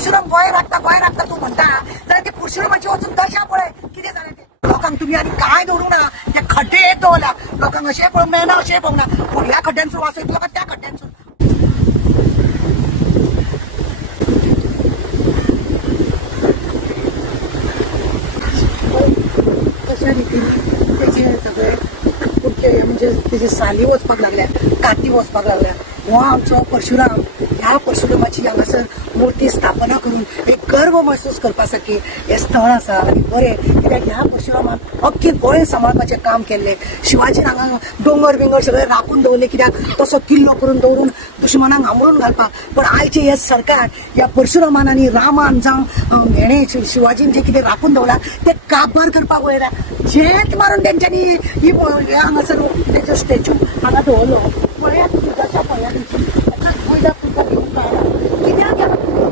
परशुराम गोंय राखता तू म्हणता जाल्यार ती परशुरामाची वचून दशा पळय कितें जालें तें लोकांक तुम्ही आनी कांय दवरूंक ना ते खड्डे येत दवरल्या लोकांक अशें पळोवंक मेळना अशें पळोवंक ना पूण ह्या खड्ड्यांचो वास येतलो काय त्या खड्ड्यांचो कशा रितीन तेचे सगळे म्हणजे तेजे साली वचपाक लागल्या काती वचपाक लागल्या हो आमचो परशुराम ह्या परशुरामाची हांगासर मुर्ती स्थापना करून एक गर्व महसूस करपा सारखी हे स्थळ आसा आनी बरें कित्याक ह्या परशुरामान अख्खें गोंय सांबाळपाचें काम केल्लें शिवाजीन हांगा दोंगर बिंगर सगळे राखून दवरले कित्याक तसो किल्लो करून दवरून दुश्मनांक आमळून घालपाक पण आयचे हे सरकार ह्या परशुरामान आनी रामान जावं हेणे शिवाजीन जे कितें राखून दवरला ते काबार करपाक वयल्या झेत मारून तेंच्यांनी ही हांगासर तेजो स्टॅच्यू हांगा दवरलो पळयात तुमच्या पळयात कुयदाद तुमकां घेवंक कळना कित्याक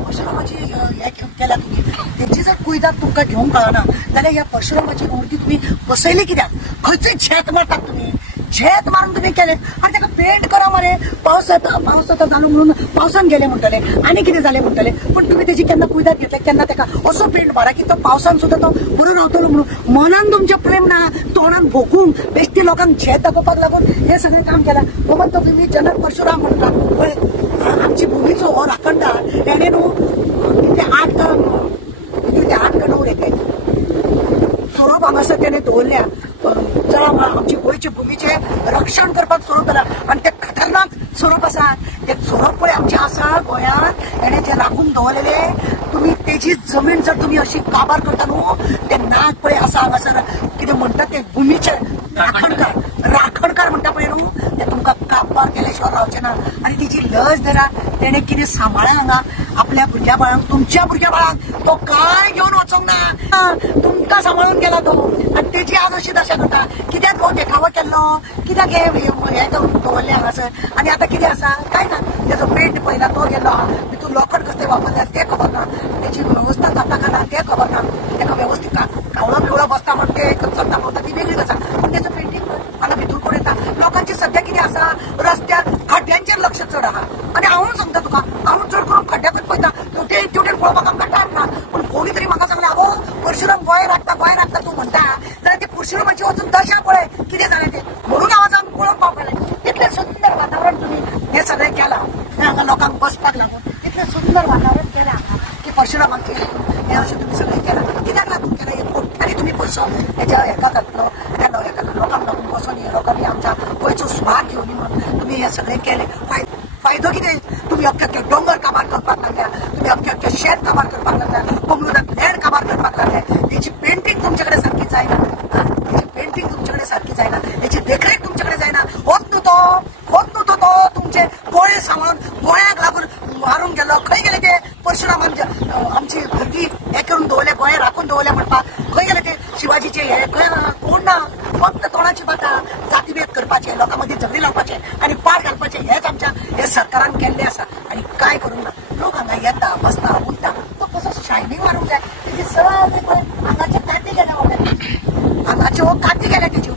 परशुरामाची हे केल्या तुमी तेची जर कुयदाद तुमकां घेवंक कळना जाल्यार ह्या परशुरामाची मुर्ती तुमी बसयली कित्याक खंयचें झेत मारतात तुमी झेत मारून तुम्ही केले आनी ताका पेंट करा मरे पावस आता जालो म्हणून पावसान गेले म्हणटले आनी कितें जालें म्हणटले पण तुम्ही तेजी केन्ना कुयदाद घेतले केन्ना ताका असो पेंट मारा की तो पावसान सुद्दां तो बरो रावतलो म्हणून मनान तुमचें प्रेम ना तोंडान भोकूंक बेश्टी लोकांक झेत दाखोवपाक लागून हे सगळें काम केलां म्हणून तो तुम्ही जनक परशुराम म्हणटा पळय आमची भुमीचो हो राखणदार हेणे न्हू कितें 8 का 9 रेखे सोरोप हांगासर तेणे दवरल्या आमची गोंयचे भुमीचे रक्षण करपाक सोरोप केला आनी ते खतरनाक सोरोप आसा ते सोरोप पळय आमचे आसा गोंयांत हेणे जे राखून दवरलेले तुम्ही तेजी जमीन जर तुम्ही अशी काबार करता न्हू ते नाग पळय आसा हांगासर कितें म्हणटा ते भुमीचे राखणकार म्हणटा पळय न्हू ते तुमकां काबार केल्या शिवाय रावचे ना आनी तिची लज धरा तेणे कितें सांबाळ्ळा हांगा आपल्या भुरग्या बाळांक तुमच्या भुरग्या बाळांक तो काय घेवन वचोंक ना तुमकां सांबाळून गेला तो आनी तेजी आज अशी दशा करता कित्याक हो देखावो केल्लो कित्याक हे दवरले हांगासर आनी आतां कितें आसा काय ना तेजो पेंट पयला तो गेलो भितून लोखंड कसले वापरल्यात ते खबर ना तेची वेवस्था जाता काय ना ते खबर ना तेका वेवस्थीत कावळो बिवळो बसता म्हणून ते चलता पावता ती वेगळी गजाल पूण तेजो पेंटींग हांगा भितून कोण येता लोकांचे सध्या कितें आसा रस्त्यार खड्ड्यांचेर लक्ष चड आहा आनी हांव सांगता तुका हांव चड करून खड्ड्याकच पळयता तेवटेन पळोवपाक आमकां टायम ना पूण कोणी तरी म्हाका सांगलें आगो परशुराम गोंय राखता तूं म्हणटा जाल्यार ती परशुरामाची वचून दशा पळय कितें जालें तें म्हणून हांव जावन पळोवंक पावलें इतलें सुंदर वातावरण तुमी हें सगळें केलां हांगा लोकांक बसपाक लागून इतलें सुंदर वातावरण केलें हांगा की परशुरामाचें हें अशें तुमी सगळें केलां कित्याक लागून केलें हे कोट्यांनी तुमी पयसो हेच्या हेका घातलो लोकांक लागून बसोनी लोकांनी आमच्या गोंयचो सुवार घेवनी म्हणून तुमी हें सगळें केलें फायदो कितें तुम्ही अख्खे डोंगर काबार करपाक लागल्या तुम्ही अख्खे शेत काबार करपाक लागल्या कोमरुदाक लँड काबार करपाक लागल्या तेची पेंटींग तुमचे कडेन सारकी जायना तेची पेंटींग तुमचे कडेन सारकी जायना तेची देखरेख तुमचे कडेन जायना होत न्हू तो तुमचे गोळे सांबाळून गोंयाक लागून मारून गेलो खंय गेले ते परशुराम आमची भुरगीं हे करून दवरले गोंय राखून दवरले म्हणपाक खंय गेले ते शिवाजीचे हे खंय कोण ना फक्त तोंडाची बाता जातीभेद करपाचे लोकां मदीं झगडी लावपाचे आनी पाड घालपाचे हेच आमच्या हे सरकारान केल्ले आसा आनी काय करूंक ना लोक हांगा येता बसता उठता तो कसो शायनिंग मारूंक जाय तेजी सगळे पळय हांगाचे काती गेल्या हांगाच्यो काती गेल्या तेज्यो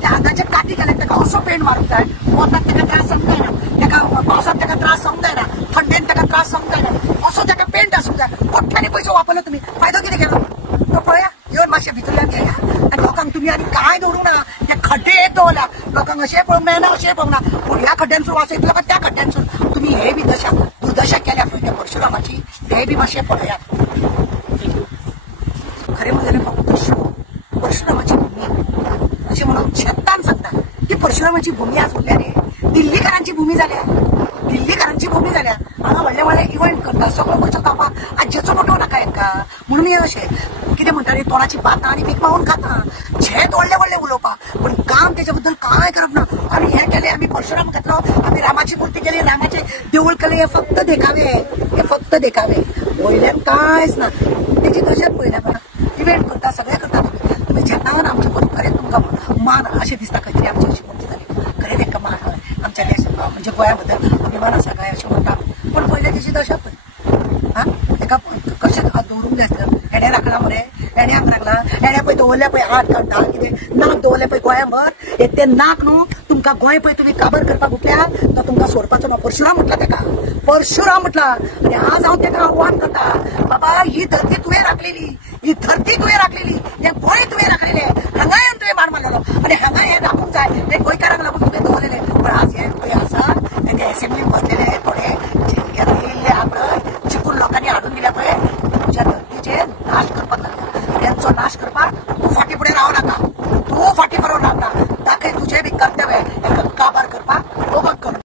त्या हांगाचे काती गेल्या ताका असो पेंट मारूंक जाय वताक ताका त्रास जावंक जायना ताका पावसाक ताका त्रास जावंक जायना थंडेन ताका त्रास जावंक जायना असो ताका पेंट आसूंक जाय कोट्यांनी पयसो वापरलो तुमी फायदो कितें केलो तो पळया येवन मातशें भितरल्यान घेया आनी लोकांक तुमी आनी कांय दवरूंक ना ते खड्डे येत दवरल्या लोकांक अशें पळोवंक मेळना अशें पळोवंक ना पूण ह्या खड्ड्यांचो वास येतलो काय त्या खड्ड्यांचो तुमी हे बी दुर्दशा केल्या त्या परशुरामाची ते बी मातशें पळयात खरें म्हणल्यार फक्त परशुरामाची भूमी अशें म्हणून शेतान सांगता ती परशुरामाची भूमी आज उरल्या रे दिल्लीकारांची भूमी जाल्या हांगा व्हडले इव्हेंट करता सगळो पयसो खावपाक आज्जेचो मोठो नाका हेंका म्हणून हे अशें कितें म्हणटा रे तोंडाची बातां आनी भीक मागून खाता झेत व्हडले उलोवपाक पण काम तेच्या बद्दल कांय करप ना आमी हें केलें आमी परशुराम घातलो आमी रामाची मुर्ती केली रामाचें देवूळ केलें हे फक्त देखावे वयल्यान कांयच ना तेजी तशेंच पळयल्या बघा इव्हेंट करता सगळें करता तुमी जेन्ना आमचे खरें तुमकां मान अशें दिसता खंय तरी आमची अशी मुर्ती जाली खरें तेंकां मान हय आमच्या देश म्हणजे गोंया बद्दल अभिमान आसा काय अशें म्हणटा पण पयले तेजी दशा पळय हां तेका कशें दवरूंक जाय आसलें हेणे राखला मरे हेणे राखला हेणे पळय दवरल्या पळय 8 का 10 कितें नाक दवरले पळय गोंयाभर ते नाक न्हू तुमकां तुमका गोंय पळय तुम्ही काबर करपाक उठल्या तो तुमका सोडपाचो ना. परशुराम म्हटला तेका, परशुराम म्हटला. आणि आज हांव तेका आव्हान करता, बाबा ही धरती तुवें राखलेली, ही धरती तुवें राखलेली, हे गोंय तुवें राखलेले, हांगा येवन तुवें मार मारलेलो आणि हांगा हे राखूंक जाय, हे गोंयकारांक लागून तुवें दवरलेले. पण आज हे पळय आसा ते असेंब्लीत बसलेले थोडे येयल्ले आंबळ चिकून लोकांनी हाडून दिल्या पळय, तुमच्या धरतीचे नाश करपाक लागला. त्यांचो नाश करपाक तूं फाटी फुडें रावं नाका, तूं फाटी फुडें रावनाका. ताकय तुजें बी कर्तव्य काबार करपाक